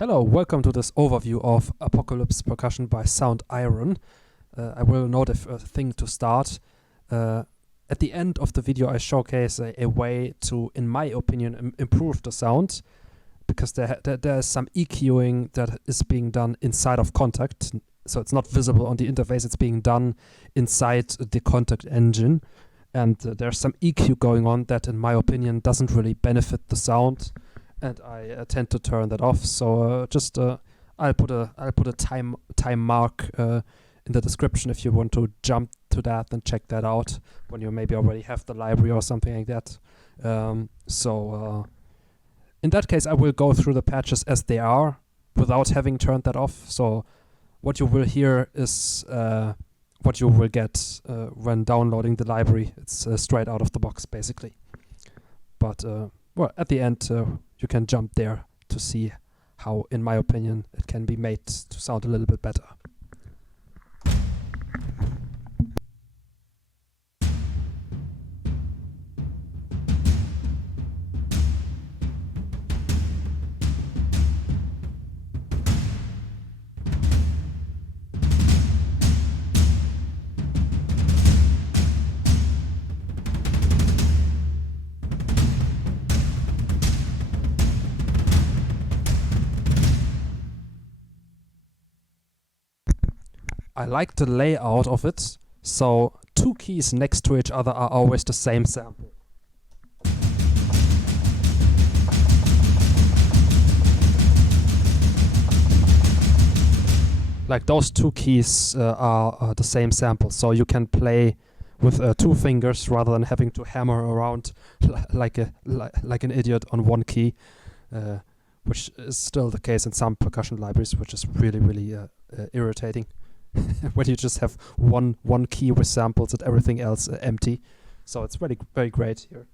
Hello, welcome to this overview of Apocalypse Percussion by Soundiron. I will note a thing to start. At the end of the video I showcase a way to, in my opinion, improve the sound, because there is some EQing that is being done inside of Kontakt, so it's not visible on the interface, it's being done inside the Kontakt engine, and there's some EQ going on that, in my opinion, doesn't really benefit the sound. And I tend to turn that off. So I'll put a time mark in the description if you want to jump to that and check that out when you maybe already have the library or something like that. In that case, I will go through the patches as they are without having turned that off. So what you will hear is what you will get when downloading the library. It's straight out of the box, basically. But well, at the end, you can jump there to see how, in my opinion, it can be made to sound a little bit better. I like the layout of it, so two keys next to each other are always the same sample. Like those two keys are the same sample, so you can play with two fingers rather than having to hammer around like an idiot on one key, which is still the case in some percussion libraries, which is really irritating. When you just have one key with samples and everything else empty. So it's very great here.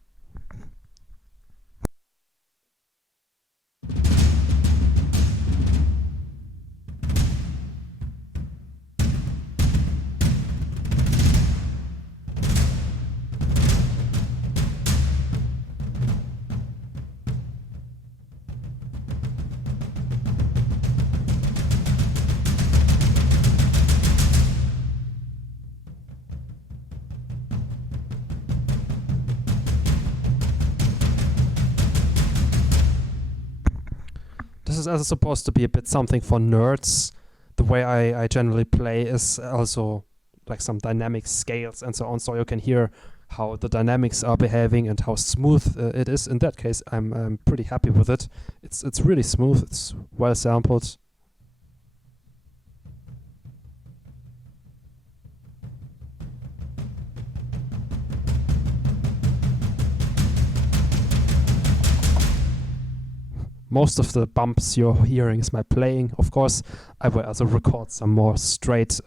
This is also supposed to be a bit something for nerds. The way I generally play is also like some dynamic scales and so on, so you can hear how the dynamics are behaving and how smooth it is. In that case, I'm pretty happy with it. It's really smooth. It's well sampled. Most of the bumps you're hearing is my playing. Of course, I will also record some more straight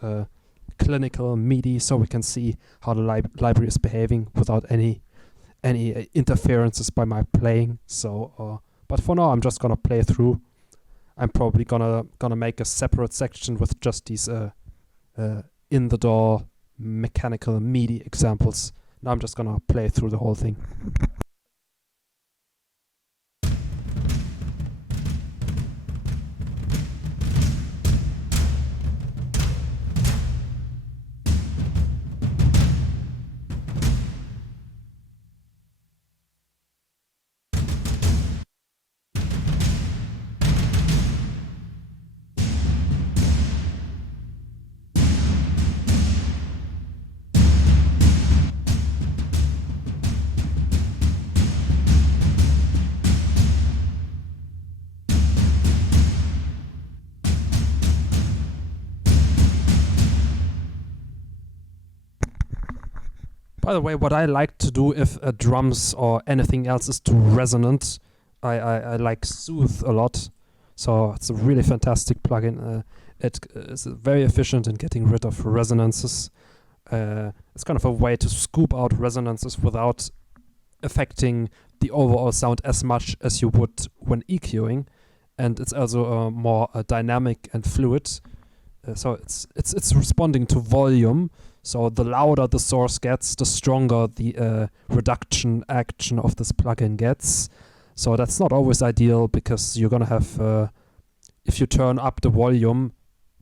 clinical MIDI so we can see how the library is behaving without any interferences by my playing. So, but for now, I'm just gonna play through. I'm probably gonna make a separate section with just these in the door mechanical MIDI examples. Now I'm just gonna play through the whole thing. By the way, what I like to do if drums or anything else is too resonant, I like Soothe a lot. So it's a really fantastic plugin. It is very efficient in getting rid of resonances. It's kind of a way to scoop out resonances without affecting the overall sound as much as you would when EQing. And it's also more dynamic and fluid. So it's responding to volume. So the louder the source gets, the stronger the reduction action of this plugin gets. So that's not always ideal, because you're gonna have if you turn up the volume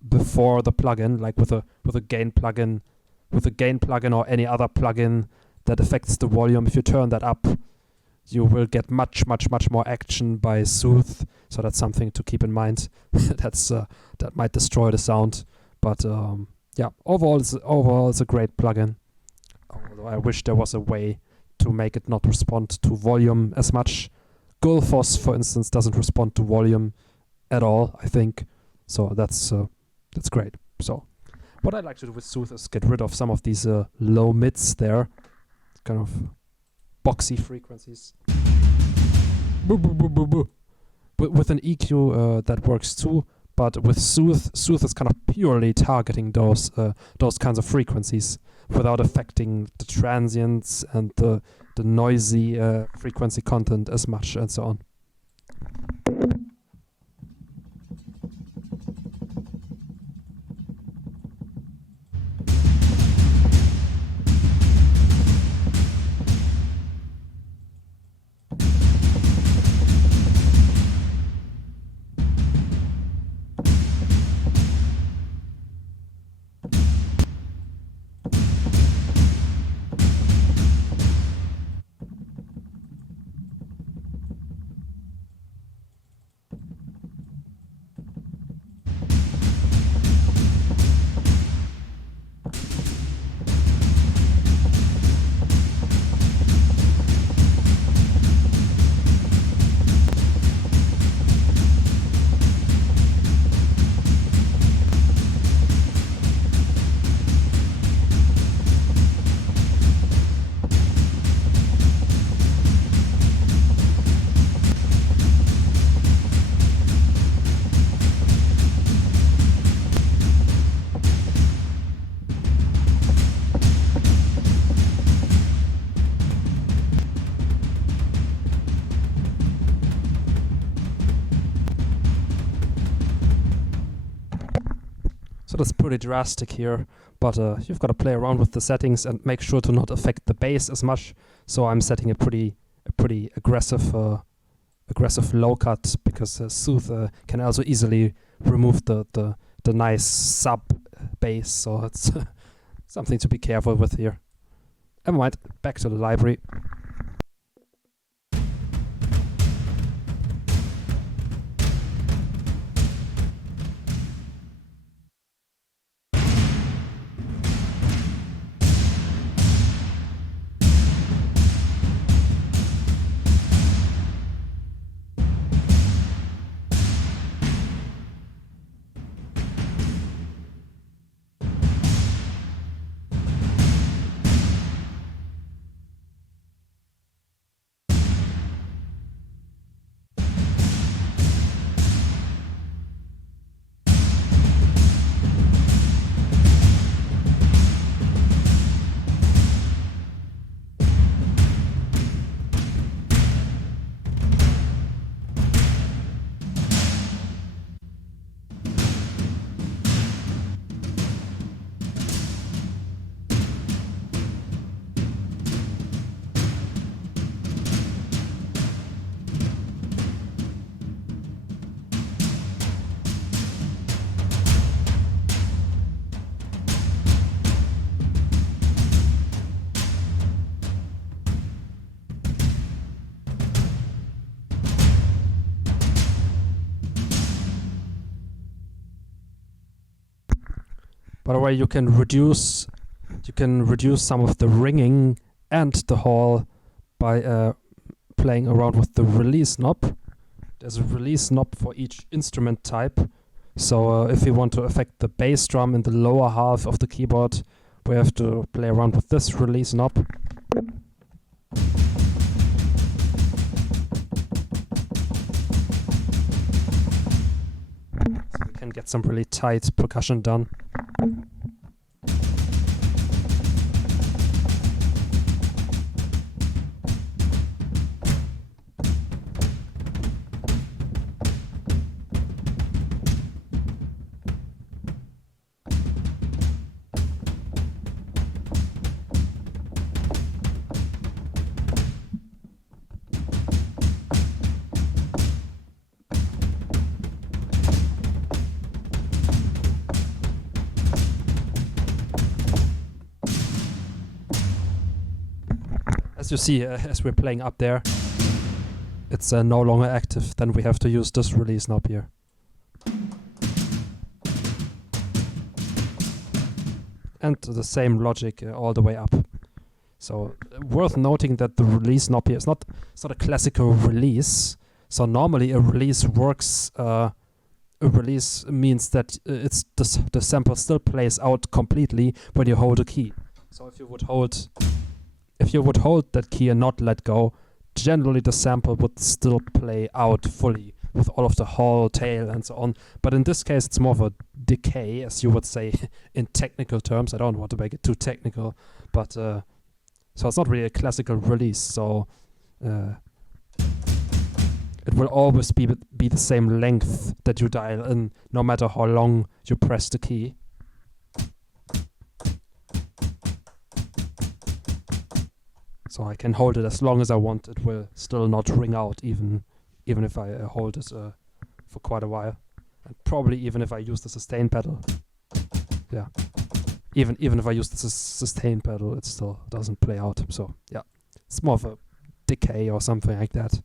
before the plugin, like with a gain plugin, or any other plugin that affects the volume, if you turn that up, you will get much more action by Soothe. So that's something to keep in mind. That might destroy the sound, but yeah, overall it's a great plugin. Although I wish there was a way to make it not respond to volume as much. Gullfoss, for instance, doesn't respond to volume at all, I think. So that's great. So what I like to do with Soothe is get rid of some of these low mids there, kind of boxy frequencies. With an EQ that works too, but with Soothe is kind of purely targeting those kinds of frequencies without affecting the transients and the noisy frequency content as much, and so on. So that's pretty drastic here, but you've got to play around with the settings and make sure to not affect the bass as much. So I'm setting a pretty aggressive low cut, because Soothe can also easily remove the nice sub bass. So it's something to be careful with here. Never mind, back to the library. By the way, you can reduce some of the ringing and the hall by playing around with the release knob. There's a release knob for each instrument type. So if we want to affect the bass drum in the lower half of the keyboard, we have to play around with this release knob. So we can get some really tight percussion done. as you see, as we're playing up there, it's no longer active. Then we have to use this release knob here. And the same logic all the way up. So worth noting that the release knob here is not a classical release. So normally a release works. A release means that the sample still plays out completely when you hold a key. So if you would hold that key and not let go, generally the sample would still play out fully with all of the whole tail and so on. But in this case, it's more of a decay, as you would say in technical terms. I don't want to make it too technical, but so it's not really a classical release. So it will always be the same length that you dial in, no matter how long you press the key. So I can hold it as long as I want. It will still not ring out, even if I hold it for quite a while, and probably even if I use the sustain pedal. Yeah, even if I use the sustain pedal, it still doesn't play out. So yeah, it's more of a decay or something like that.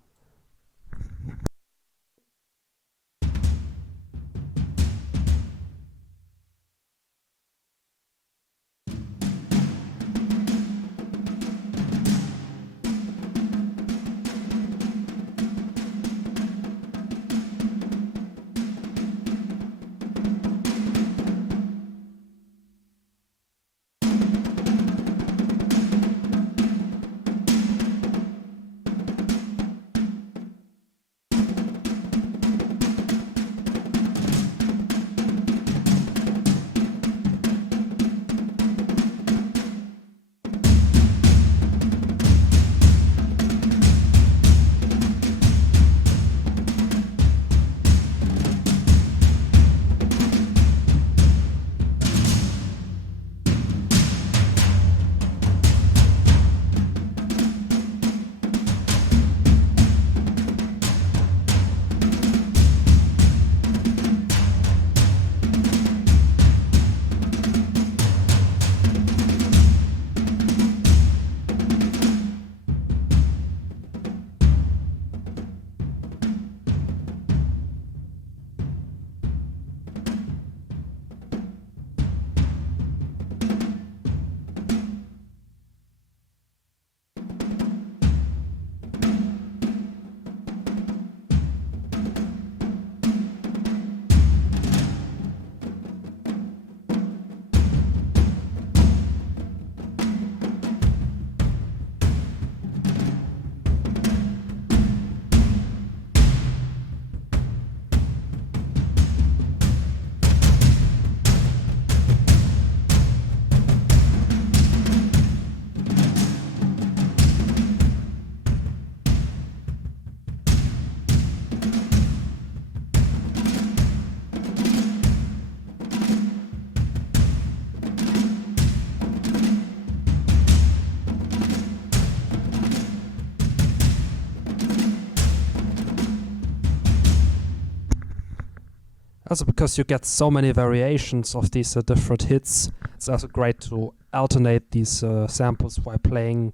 Also, because you get so many variations of these different hits, it's also great to alternate these samples while playing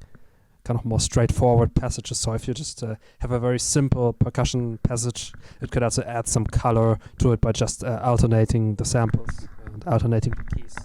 kind of more straightforward passages. So if you just have a very simple percussion passage, it could also add some color to it by just alternating the samples and alternating the keys.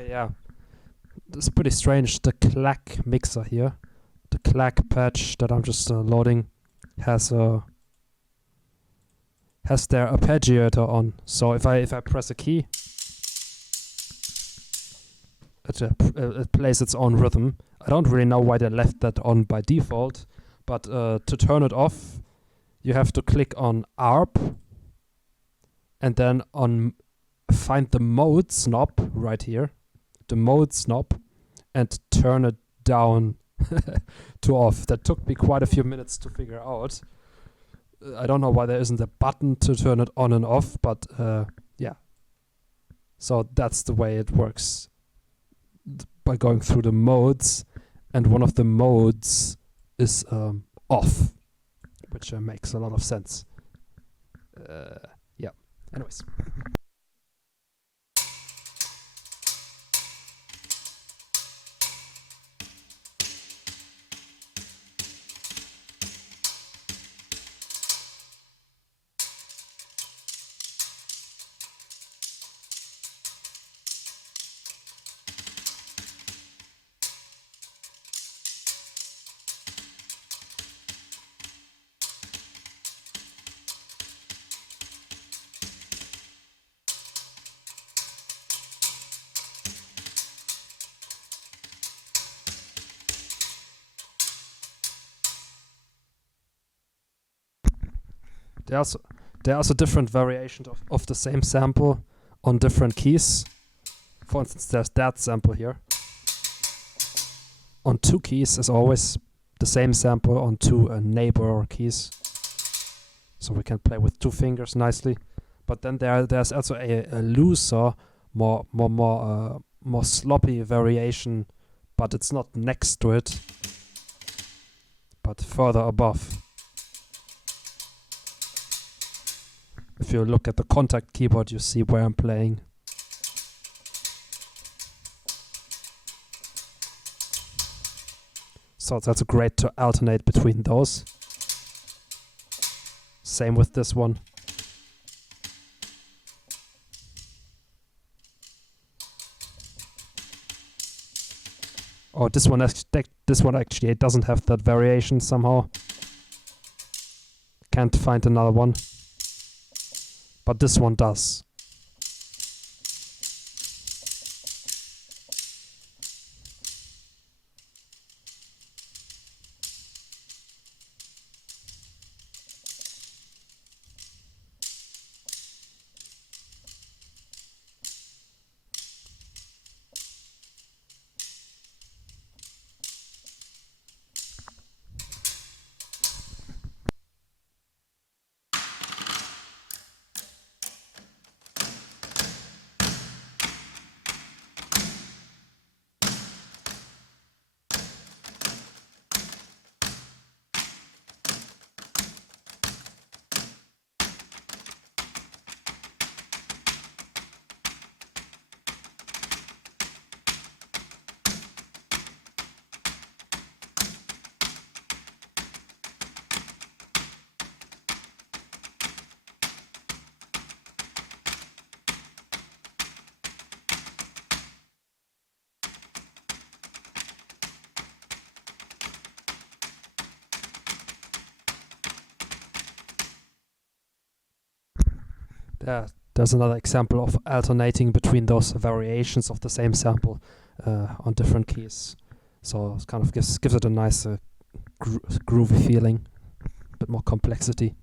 Okay, yeah. It's pretty strange. The Clack mixer here, the Clack patch that I'm just loading, has there arpeggiator on. So if I press a key, it plays its own rhythm. I don't really know why they left that on by default, but to turn it off, you have to click on ARP and then find the mode knob right here, the mode knob, and turn it down to off. That took me quite a few minutes to figure out. I don't know why there isn't a button to turn it on and off, but yeah. So that's the way it works, by going through the modes, and one of the modes is off, which makes a lot of sense. Yeah. Anyways. There are also different variations of the same sample on different keys. For instance, there's that sample here. On 2 keys, as always, the same sample on 2 neighbor keys. So we can play with 2 fingers nicely. But then there's also a looser, more sloppy variation, but it's not next to it, but further above. If you look at the contact keyboard, you see where I'm playing. So that's great to alternate between those. Same with this one. Oh, this one actually doesn't have that variation somehow. Can't find another one. But this one does. There's another example of alternating between those variations of the same sample on different keys. So it kind of gives it a nice groovy feeling, a bit more complexity.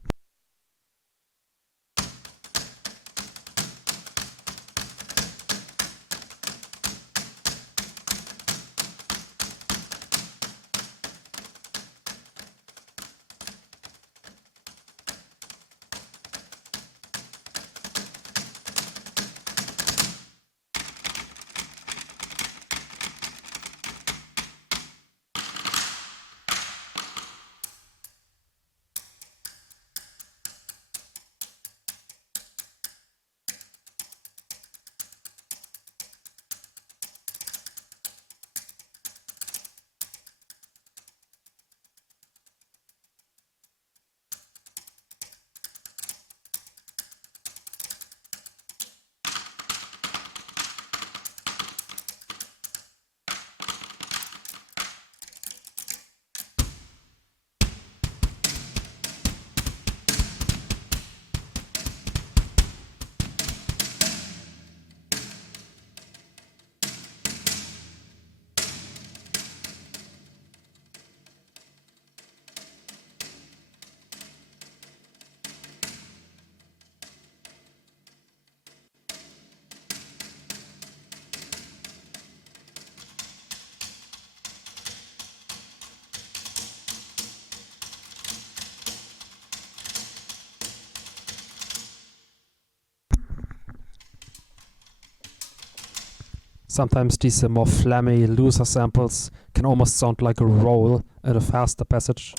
Sometimes these more flammy, looser samples can almost sound like a roll at a faster passage.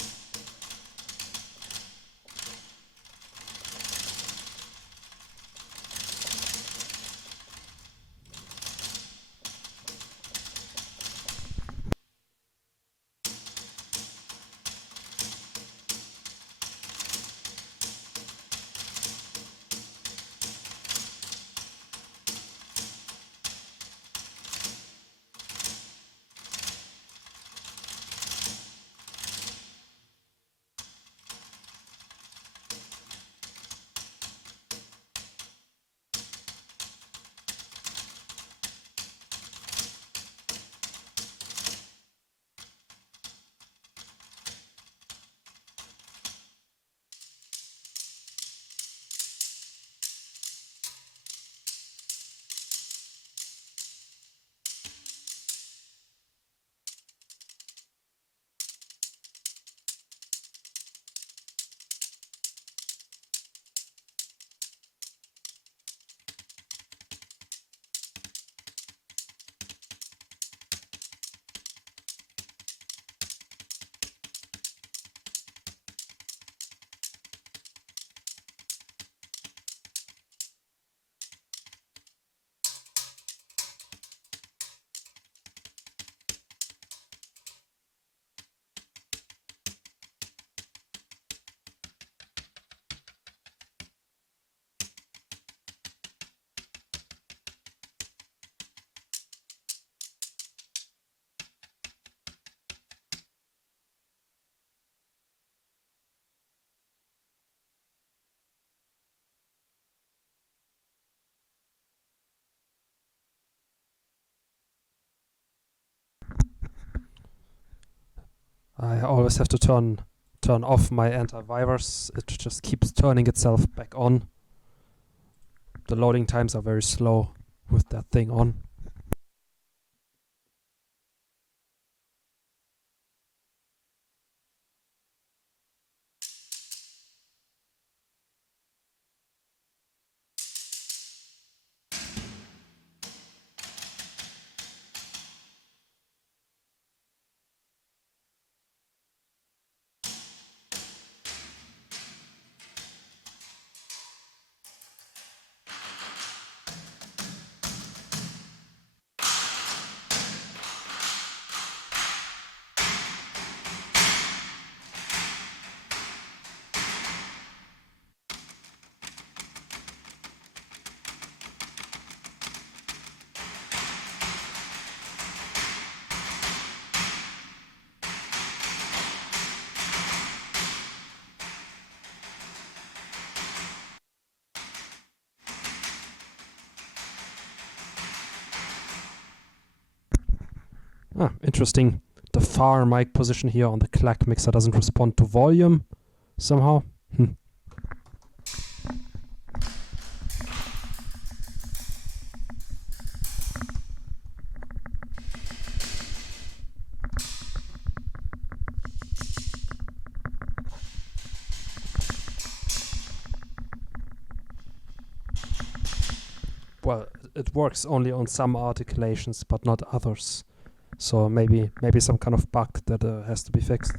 I always have to turn off my antivirus. It just keeps turning itself back on. The loading times are very slow with that thing on. Ah, interesting. The far mic position here on the Clack mixer doesn't respond to volume somehow. Well, it works only on some articulations, but not others. So maybe some kind of bug that has to be fixed.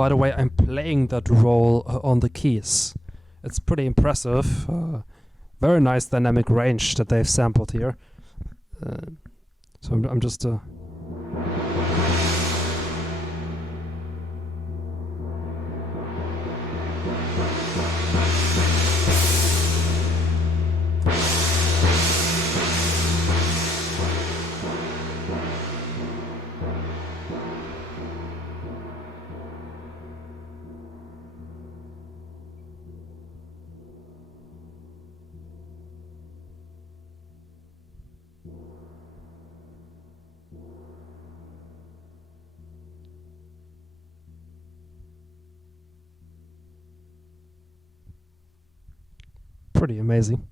by the way, I'm playing that role on the keys. It's pretty impressive. Very nice dynamic range that they've sampled here. So I'm just... pretty amazing.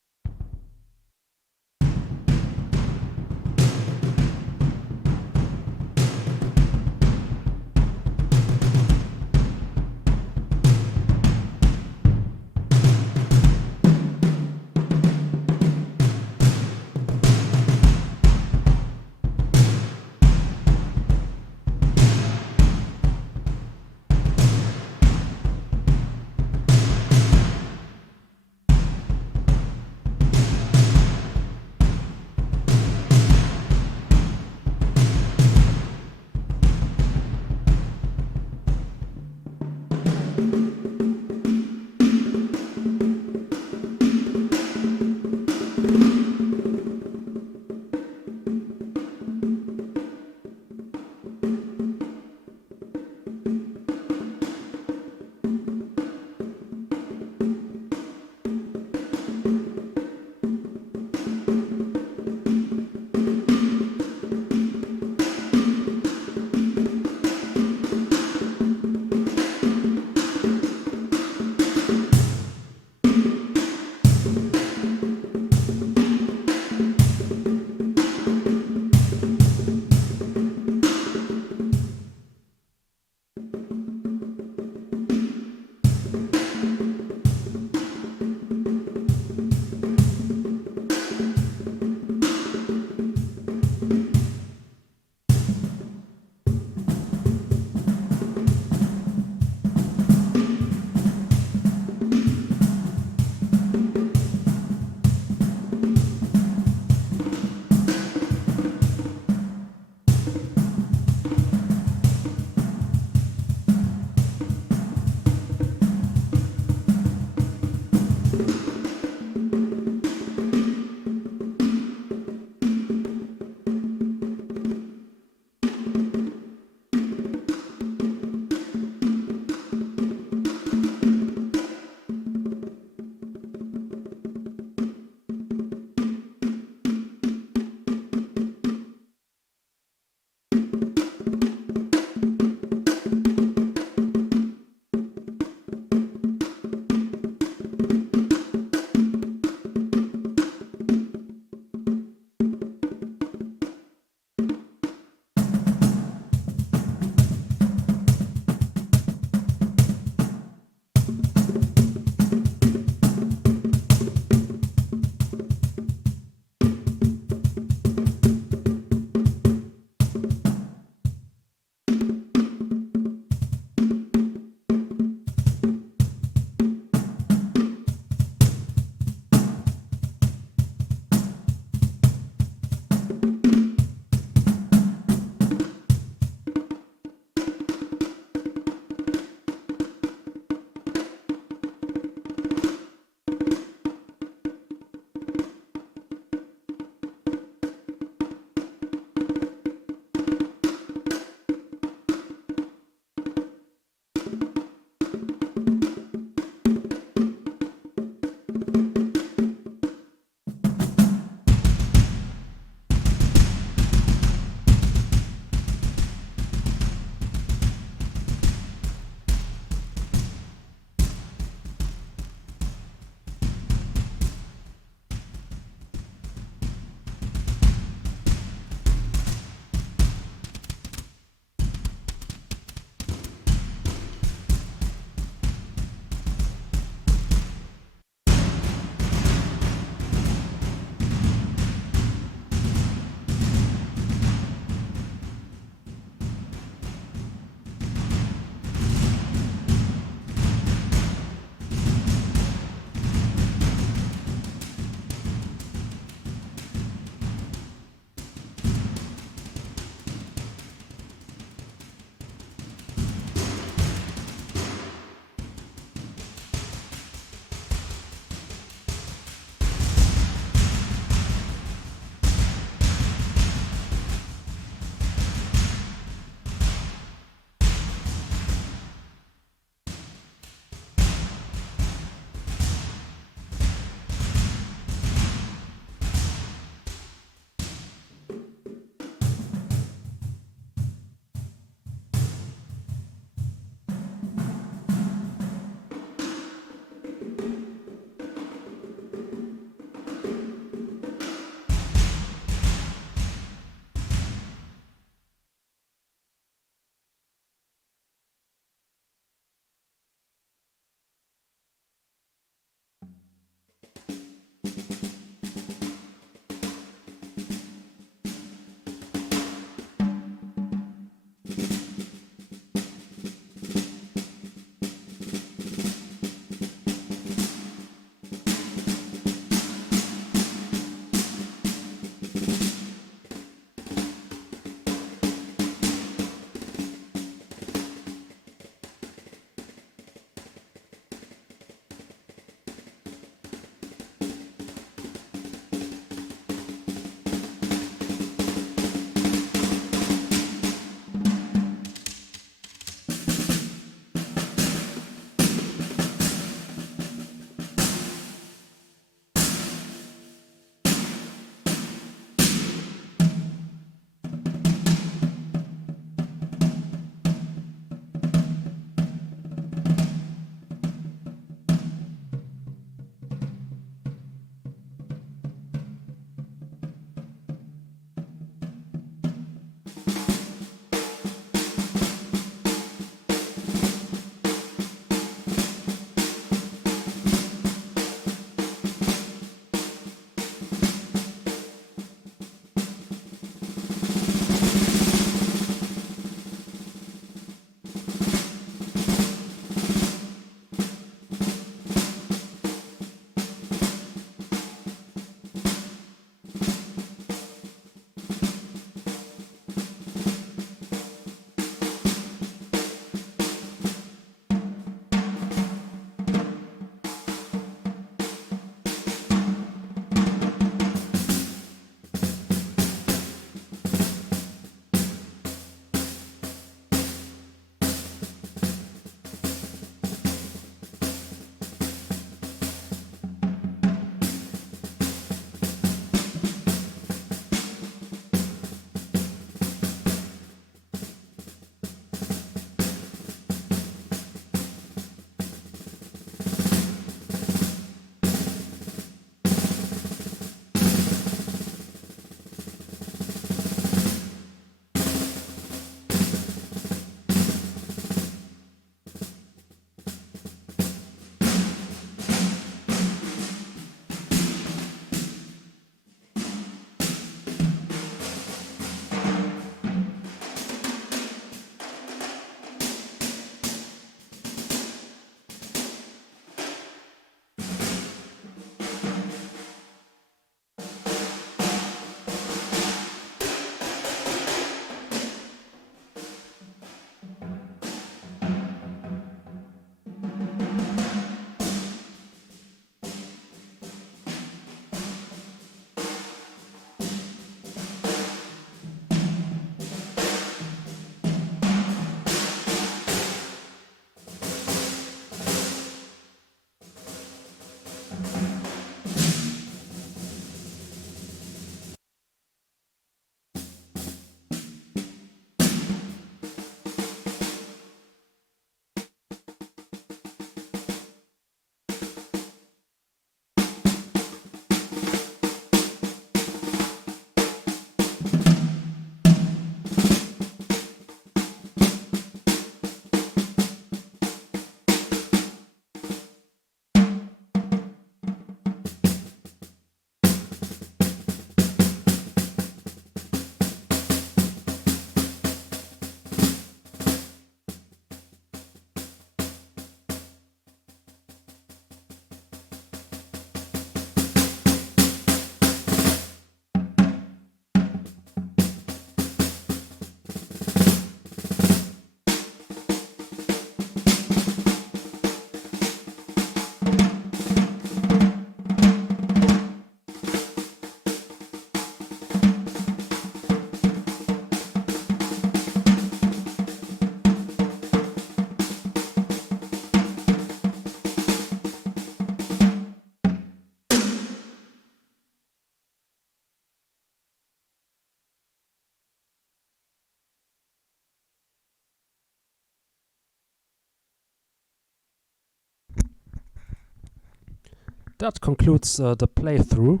that concludes the playthrough.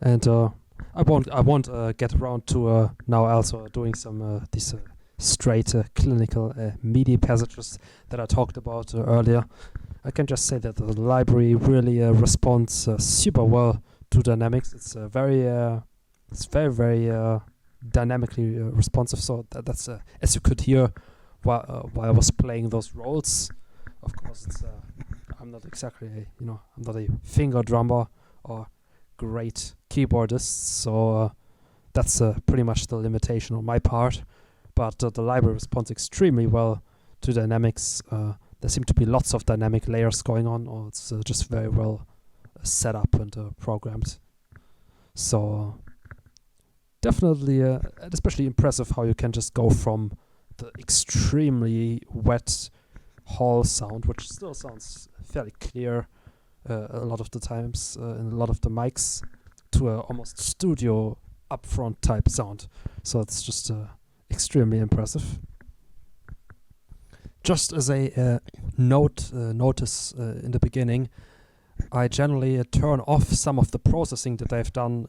And I won't get around to now also doing some these straight clinical MIDI passages that I talked about earlier. I can just say that the library really responds super well to dynamics. It's very dynamically responsive. So that's as you could hear while I was playing those rolls. Of course, it's I'm not exactly I'm not a finger drummer or great keyboardist, so that's pretty much the limitation on my part. But the library responds extremely well to dynamics. There seem to be lots of dynamic layers going on, or it's just very well set up and programmed. So definitely, especially impressive how you can just go from the extremely wet hall sound, which still sounds fairly clear a lot of the times in a lot of the mics, to a almost studio upfront type sound. So it's just extremely impressive. Just as a notice in the beginning, I generally turn off some of the processing that they've done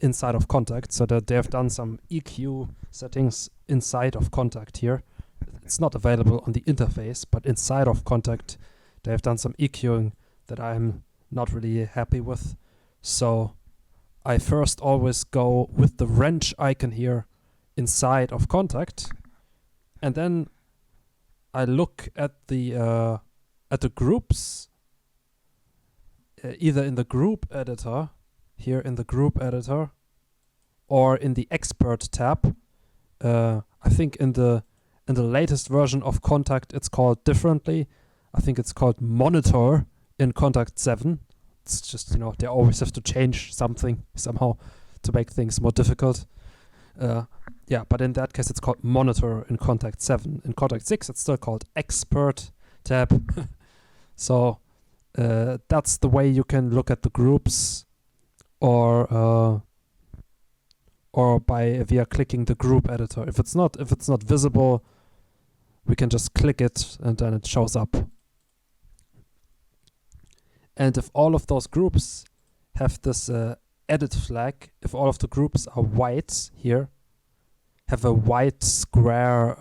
inside of Kontakt, so that they've done some EQ settings inside of Kontakt here. It's not available on the interface, but inside of Kontakt they've done some EQing that I'm not really happy with. So I first always go with the wrench icon here inside of Kontakt, and then I look at the groups, either in the group editor, here in the group editor, or in the expert tab. I think in the latest version of Kontakt it's called differently. I think it's called monitor in Kontakt 7. It's just, they always have to change something somehow to make things more difficult. Yeah, but in that case it's called monitor in Kontakt 7. In Kontakt 6 it's still called expert tab. So that's the way you can look at the groups, or via clicking the group editor. If it's not visible, we can just click it and then it shows up. And if all of those groups have this edit flag, if all of the groups are white here, have a white square,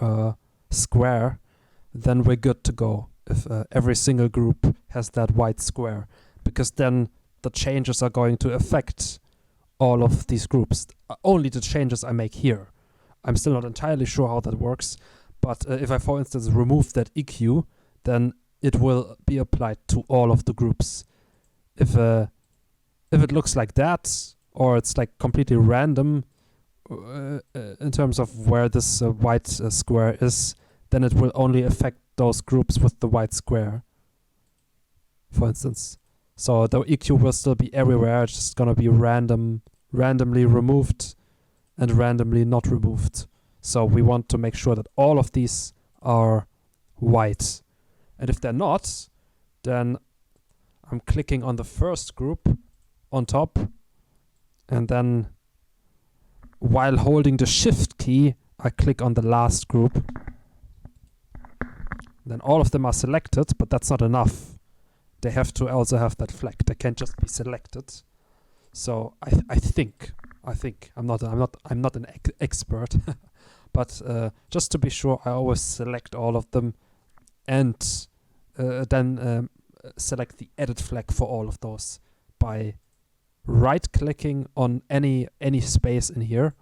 then we're good to go. If every single group has that white square, because then the changes are going to affect all of these groups. Only the changes I make here. I'm still not entirely sure how that works, but if I, for instance, remove that EQ, then it will be applied to all of the groups. If it looks like that, or it's like completely random in terms of where this white square is, then it will only affect those groups with the white square, for instance. So the EQ will still be everywhere. It's just gonna be randomly removed and randomly not removed. So we want to make sure that all of these are white. And if they're not, then I'm clicking on the first group on top, and then while holding the shift key, I click on the last group. Then all of them are selected, but that's not enough. They have to also have that flag. They can't just be selected. So I think I'm not an expert, but just to be sure, I always select all of them, and then select the edit flag for all of those by right-clicking on any space in here,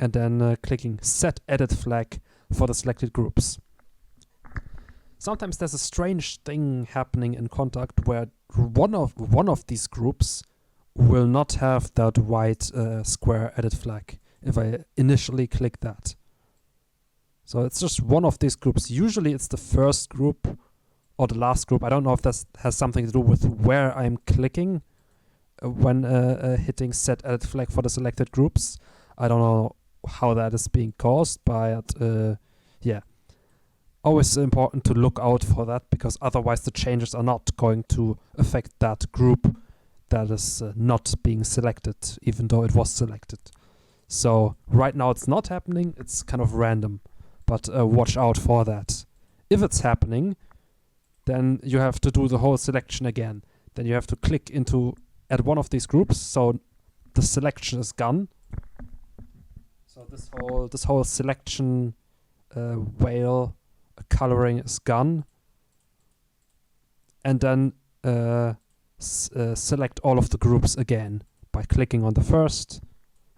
and then clicking Set Edit Flag for the selected groups. Sometimes there's a strange thing happening in Kontakt where one of these groups will not have that white square edit flag if I initially click that. So it's just one of these groups. Usually it's the first group or the last group. I don't know if that has something to do with where I'm clicking when hitting Set Edit Flag for the selected groups. I don't know how that is being caused, but yeah. Always important to look out for that, because otherwise the changes are not going to affect that group that is not being selected, even though it was selected. So right now it's not happening, it's kind of random, but watch out for that. If it's happening, then you have to do the whole selection again. Then you have to click at one of these groups, so the selection is gone. So this whole selection whale coloring is gone, and then select all of the groups again by clicking on the first,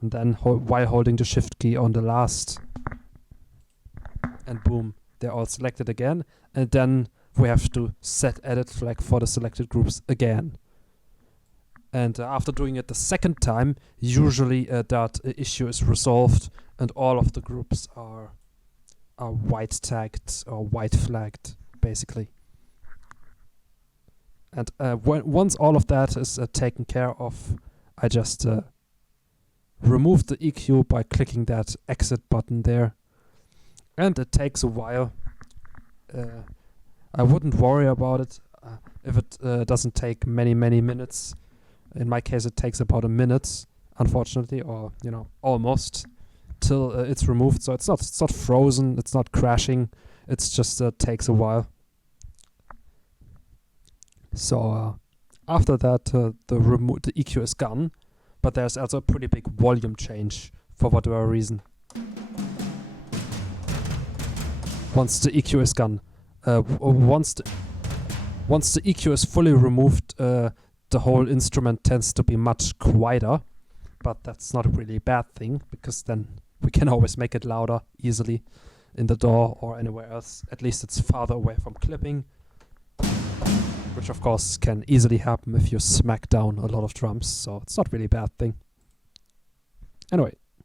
and then while holding the shift key on the last, and boom, they're all selected again. And then we have to set edit flag for the selected groups again. And after doing it the second time, usually that issue is resolved and all of the groups are white tagged or white flagged, basically. And once all of that is taken care of, I just remove the EQ by clicking that exit button there. And it takes a while. I wouldn't worry about it if it doesn't take many minutes. In my case, it takes about a minute, unfortunately, or almost, till it's removed. So it's not frozen, it's not crashing. It's just takes a while. So after that, the EQ is gone, but there's also a pretty big volume change for whatever reason. Once the EQ is gone, once the EQ is fully removed, the whole instrument tends to be much quieter, but that's not a really bad thing, because then we can always make it louder easily in the DAW or anywhere else. At least it's farther away from clipping, which of course can easily happen if you smack down a lot of drums, so it's not really a bad thing. Anyway,